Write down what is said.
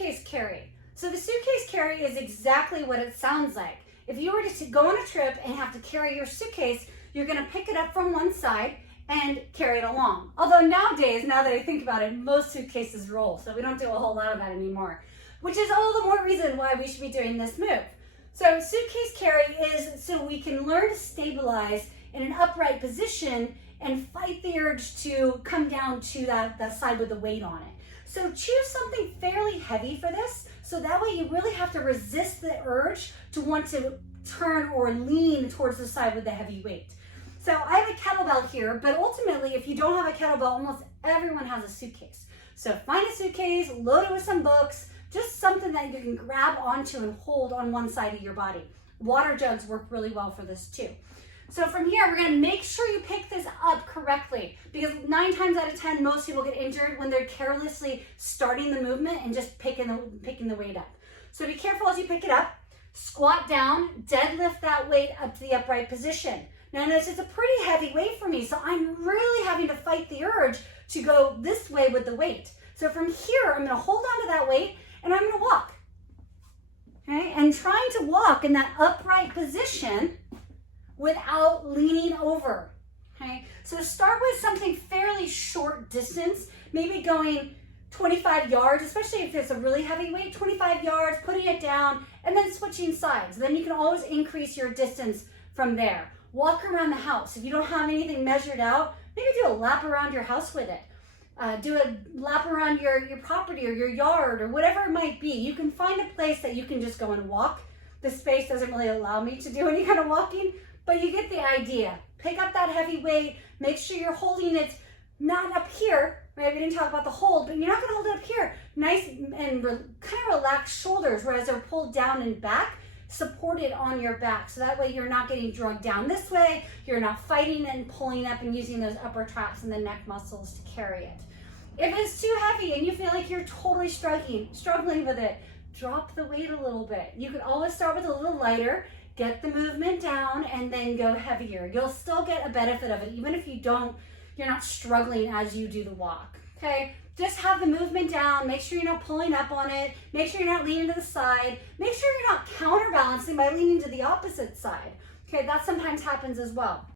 suitcase carry. So the suitcase carry is exactly what it sounds like. If you were to go on a trip and have to carry your suitcase, you're going to pick it up from one side and carry it along. Although nowadays, now that I think about it, most suitcases roll, so we don't do a whole lot of that anymore, which is all the more reason why we should be doing this move. So suitcase carry is so we can learn to stabilize in an upright position and fight the urge to come down to that side with the weight on it. So choose something fairly heavy for this, so that way you really have to resist the urge to want to turn or lean towards the side with the heavy weight. So I have a kettlebell here, but ultimately if you don't have a kettlebell, almost everyone has a suitcase. So find a suitcase, load it with some books, just something that you can grab onto and hold on one side of your body. Water jugs work really well for this too. So from here, we're gonna make sure you pick this up correctly, because 9 times out of 10, most people get injured when they're carelessly starting the movement and just picking the weight up. So be careful as you pick it up, squat down, deadlift that weight up to the upright position. Now notice it's a pretty heavy weight for me, so I'm really having to fight the urge to go this way with the weight. So from here, I'm gonna hold on to that weight and I'm gonna walk. Okay, and trying to walk in that upright position without leaning over. Okay, so start with something fairly short distance, maybe going 25 yards, especially if it's a really heavy weight, 25 yards, putting it down, and then switching sides. Then you can always increase your distance from there. Walk around the house. If you don't have anything measured out, maybe do a lap around your house with it. Do a lap around your property or your yard or whatever it might be. You can find a place that you can just go and walk. The space doesn't really allow me to do any kind of walking, but you get the idea. Pick up that heavy weight, make sure you're holding it not up here, right? We didn't talk about the hold, but you're not gonna hold it up here. Nice and kind of relaxed shoulders, whereas they're pulled down and back, supported on your back. So that way you're not getting drugged down this way, you're not fighting and pulling up and using those upper traps and the neck muscles to carry it. If it's too heavy and you feel like you're totally struggling with it, drop the weight a little bit. You can always start with a little lighter, get the movement down, and then go heavier. You'll still get a benefit of it, even if you're not struggling as you do the walk, okay? Just have the movement down, make sure you're not pulling up on it, make sure you're not leaning to the side, make sure you're not counterbalancing by leaning to the opposite side, okay? That sometimes happens as well.